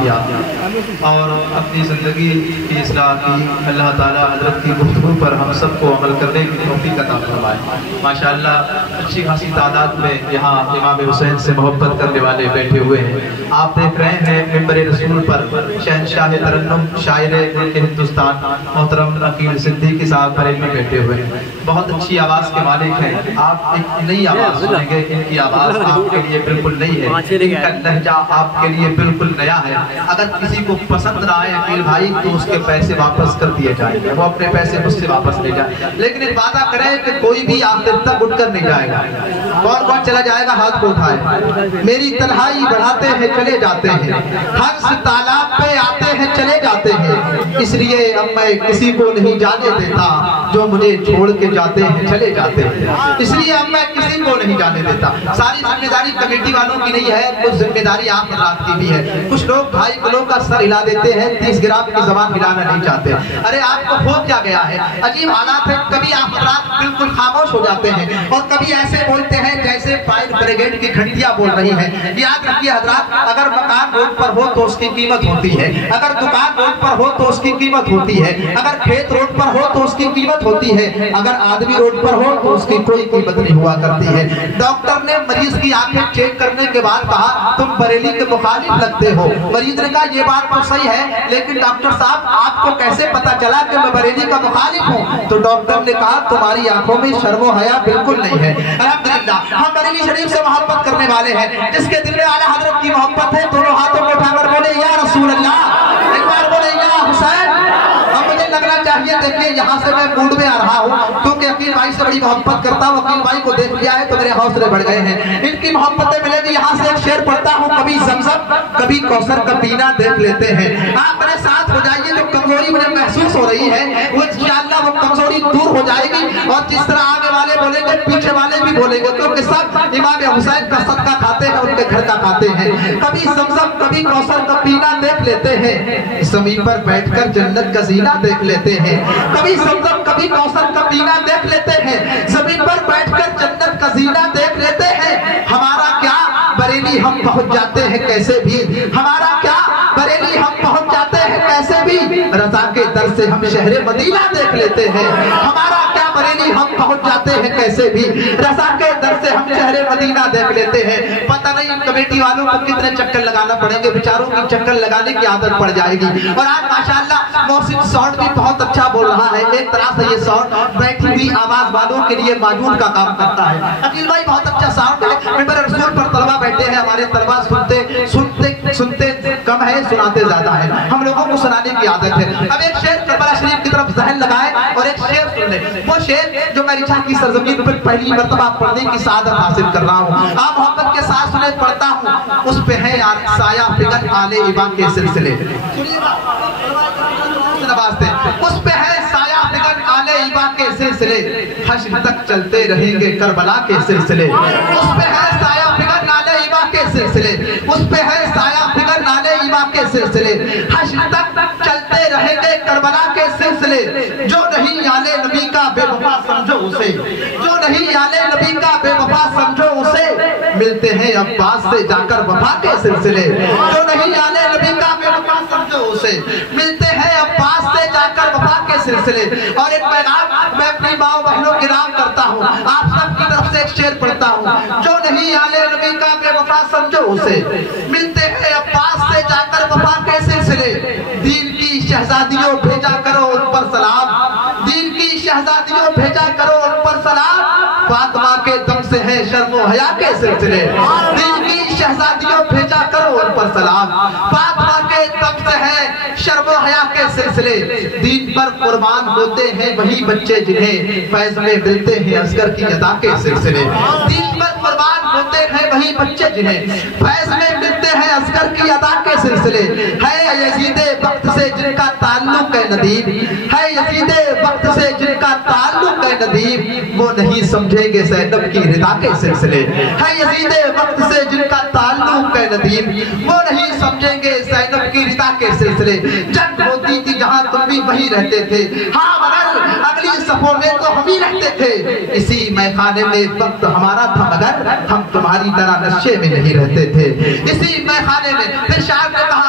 کیا اور اپنی زندگی کی اصلاح کی۔ اللہ تعالیٰ حضرت کی گفتگو پر ہم سب کو عمل کرنے کی توفیق عطا فرمائے۔ ماشاءاللہ اچھی خاصی تعداد میں یہاں امام حسین سے محبت کرنے والے بیٹھے ہوئے ہیں۔ آپ دیکھ رہے ہیں منبر رسول پر شہنشاہ ترنم شاعر ملک ہندوستان محترم عقیل صدیقی صاحب بریلوی بیٹھے ہوئے ہیں۔ بہت اچھی آواز کے مالک ہیں۔ آپ ایک نئی آواز سنیں گے، ان کی آواز آپ کے لیے بالکل نئی ہے، ان کا لہجہ آپ کے لیے بالکل نیا ہے۔ اگر کسی کو پسند نہ آئے عقیل بھائی تو اس کے پیسے واپس کر دیے جائیں گے، وہ اپنے پیسے مجھ سے واپس لے جائیں، لیکن ایک وعدہ کریں کہ کوئی بھی آخر تک اٹھ کر نہیں جائے گا۔ کون کون چلا جائے گا ہاتھ کو اٹھائے۔ میری تنہائی بڑھاتے ہیں چلے جاتے ہیں، حق سے تالاب پہ آتے ہیں چلے جاتے ہیں، اس لیے اب میں کسی کو نہیں جانے دیتا جو مجھے چھوڑ کے جاتے ہیں چلے جاتے ہیں، اس لیے اب میں کسی کو نہیں جانے دیتا۔ ساری ذمہ داری کمیٹی والوں کی نہیں ہے، کچھ ذمہ داری آپ حضرات کی بھی ہے۔ کچھ لوگ 2.5 کلو کا سر ہلا دیتے ہیں، 30 گرام کی زبان ہلانا نہیں چاہتے۔ ارے آپ کو ہو کیا گیا ہے؟ عجیب حالات ہے، کبھی آپ حضرات بالکل خاموش ہو جاتے ہیں اور کبھی ایسے بولتے ہیں جیسے فائر بریگیڈ کی گھنٹیاں بول رہی ہیں۔ یاد رکھیے حضرات، اگر مکان روڈ پر ہو تو اس کی قیمت ہوتی ہے، اگر دکان روڈ پر ہو تو اس کی قیمت ہوتی ہے، اگر کھیت روڈ پر ہو تو اس کی قیمت ہوتی ہے، اگر آدمی روڈ پر ہو تو اس کی کوئی قیمت نہیں ہوا کرتی ہے۔ ڈاکٹر نے مریض کی آنکھیں چیک کرنے کے بعد کہا تم بریلی کے مخالف لگتے ہو۔ مریض نے کہا یہ بات تو صحیح ہے، لیکن ڈاکٹر صاحب آپ کو کیسے پتا چلا کہ میں بریلی کا مخالف ہوں؟ تو ڈاکٹر نے کہا تمہاری آنکھوں میں شرم و حیا بالکل نہیں ہے۔ الحمدللہ ہم بریلی شریف سے محبت کرنے والے ہیں، جس کے دل میں اعلیٰ حضرت کی محبت ہے دونوں ہاتھوں کو اٹھا کر بولے یا رسول اللہ، ایک بار بولے یا حسین۔ اب مجھے لگنا چاہیے، دیکھیے یہاں سے میں موڈ میں آ رہا ہوں کیونکہ عقیل بھائی سے بڑی محبت کرتا ہوں، عقیل بھائی کو دیکھ لیا ہے تو میرے حوصلے بڑھ گئے ہیں، ان کی محبتیں ملے گی۔ یہاں سے ایک شعر پڑھتا ہوں، کبھی زمزم کبھی کوثر کا پینا دیکھ لیتے ہیں۔ آپ میرے ساتھ ہو جائیے، جو کمزوری مجھے محسوس ہو رہی ہے وہ انشاءاللہ وہ کمزوری دور ہو جائے گی، اور جس طرح آگے والے بولیں گے پیچھے والے بھی بولیں گے، کیونکہ سب امام حسین کا صدقہ کھاتے ہیں، ان کے گھر کا کھاتے ہیں۔ کبھی زمزم کبھی کوثر کا پینا دیکھ لیتے ہیں، زمین پر بیٹھ کر جنت کا زینہ دیکھ لیتے ہیں۔ کبھی زمزم کبھی کوثر کا پینا دیکھ لیتے ہیں، زمین پر بیٹھ کر جنت کا زینہ دیکھ لیتے ہیں۔ ہمارا کیا بریلی ہم پہنچ جاتے ہیں کیسے بھی، ہمارا کیا بریلی ہم پہنچ جاتے ہیں کیسے بھی، رضا کے در سے ہم شہر مدینہ دیکھ لیتے ہیں۔ ہمارا کیا بریلی ہم پہنچ جاتے ہیں کیسے بھی، رضا کے در سے ہم شہر مدینہ دیکھ لیتے ہیں۔ پتہ نہیں کمیٹی والوں کو کتنے چکر لگانا پڑیں گے، بیچاروں کی چکر لگانے کی عادت پڑ جائے گی۔ اور آج ماشاءاللہ محسن ساؤنڈ بھی بہت اچھا بول رہا ہے، ایک طرح سے یہ ساؤنڈ بیٹھی ہوئی آواز والوں کے لیے معجون کا کام کرتا ہے۔ عقیل بھائی بہت اچھا ساؤنڈ ہے، منبر رسول پر طلبہ بیٹھے ہیں، ہمارے طلبہ سنتے کم ہے، سناتے زیادہ ہے، ہم لوگوں کو سنانے کی عادت ہے۔ اب ایک شعر کربلا شریف کی طرف ذہن لگائے اور ایک شعر سن لیں، وہ شعر جو میں رچا کی سرزمین پر پہلی مرتبہ پڑھنے کی سعادت حاصل کر رہا ہوں، آپ محبت کے ساتھ سنے پڑھتا ہوں۔ اس پہ ہے سایہ فگن آل ایبا کے سلسلے، اس پہ ہے سایہ فگن آل ایبا کے سلسلے، حشر تک چلتے رہیں گے کربلا کے سلسلے۔ اس پہ ہے سایہ فگن آل ایبا کے سلسلے، اس پہ ہے سایہ فگن آل ایبا کے سلسلے، حشر تک چلتے رہیں گے کربلا کے سلسلے۔ جو نہیں آل نبی کا بے وفا سمجھو اسے، جو نہیں آل نبی کا بے وفا سمجھو اسے، ملتے ہیں عباس سے جا کر وفا کے سلسلے۔ جو نہیں آل نبی کا بے وفا سمجھو اسے، ملتے ہیں عباس سے جا کر وفا کے سلسلے۔ اور ایک پیغام میں اپنی ماں بہنوں کی رام کرتا ہوں، آپ سب کی طرف سے ایک شعر پڑھتا ہوں۔ جو نہیں آل نبی کا بے وفا سمجھو اسے، ملتے ہیں عباس سے جا کر وفا کے سلسلے۔ دین کی شہزادیوں بھیجا کرو ان پر سلام، دین کی شہزادیوں بھیجا کرو ان پر سلام، فاطمہ کے دم سے ہے شرم و حیا کے سلسلے۔ دین کی شہزادیوں بھیجا کرو ان پر سلام، فاطمہ کے دم سے ہے شرم و حیا کے سلسلے۔ دین پر قربان ہوتے ہیں وہی بچے جنہیں فیض میں ملتے ہیں اصغر کی ادا کے سلسلے۔ دین پر قربان ہوتے ہیں وہی بچے جنہیں فیض میں ملتے ہیں اصغر کی ادا کے سلسلے۔ ہے یزید وقت سے جن کا تعلق ہے ندیم، ہے یزید وقت سے جن کا تعلق ہے ندیم، وہ نہیں سمجھیں گے زینب کی رضا کے سلسلے۔ ہے یزید وقت سے جن کا تعلق ہے ندیم، وہ نہیں سمجھیں گے زینب کی رضا کے سلسلے۔ جنگ ہوتی تھی جہاں تم بھی وہی رہتے تھے، ہاں مگر اگلی صفوں میں تو ہم ہی رہتے تھے۔ اسی میخانے میں وقت ہمارا تھا مگر ہم تمہاری طرح نشے میں نہیں رہتے تھے۔ اسی میخانے میں پھر شاعر نے کہا